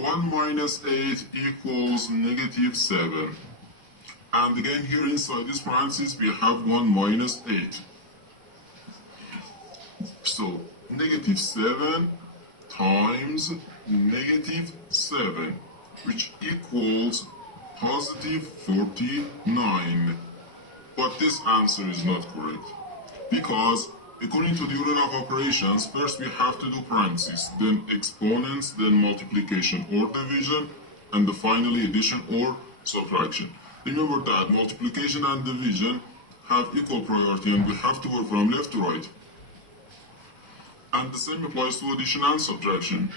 1 minus 8 equals negative 7. And again here inside this parenthesis we have 1 minus 8. So negative 7 times negative 7, which equals positive 49. But this answer is not correct, because according to the order of operations, first we have to do parentheses, then exponents, then multiplication or division, and finally addition or subtraction. Remember that multiplication and division have equal priority and we have to work from left to right. And the same applies to addition and subtraction.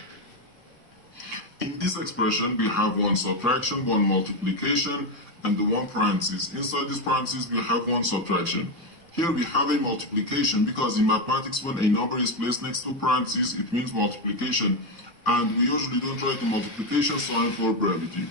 In this expression, we have one subtraction, one multiplication, and the one parenthesis. Inside this parenthesis, we have one subtraction. Here we have a multiplication, because in mathematics, when a number is placed next to parentheses, it means multiplication. And we usually don't write the multiplication sign for brevity.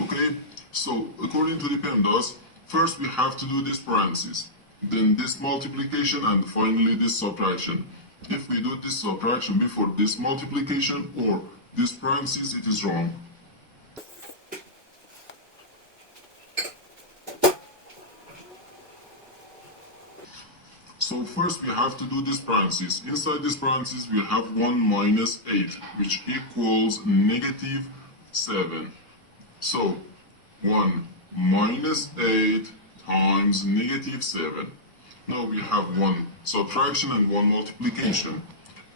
Okay? So, according to the PEMDAS, first we have to do this parenthesis, then this multiplication, and finally this subtraction. If we do this subtraction before this multiplication or this parenthesis, it is wrong. So first we have to do this parenthesis. Inside this parenthesis we have 1 minus 8, which equals negative 7. So 1 minus 8 times negative 7. Now we have one subtraction and one multiplication.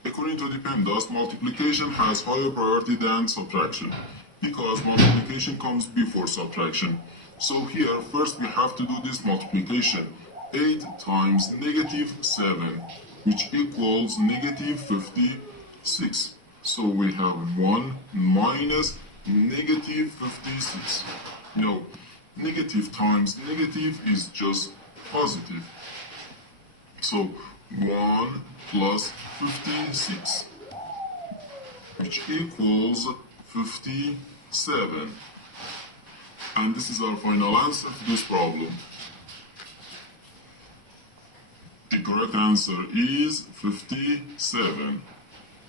According to the PEMDAS, multiplication has higher priority than subtraction, because multiplication comes before subtraction. So here, first we have to do this multiplication. 8 times negative 7, which equals negative 56. So we have 1 minus negative 56. Now, negative times negative is just positive. So 1 plus 56, which equals 57. And this is our final answer to this problem. The correct answer is 57.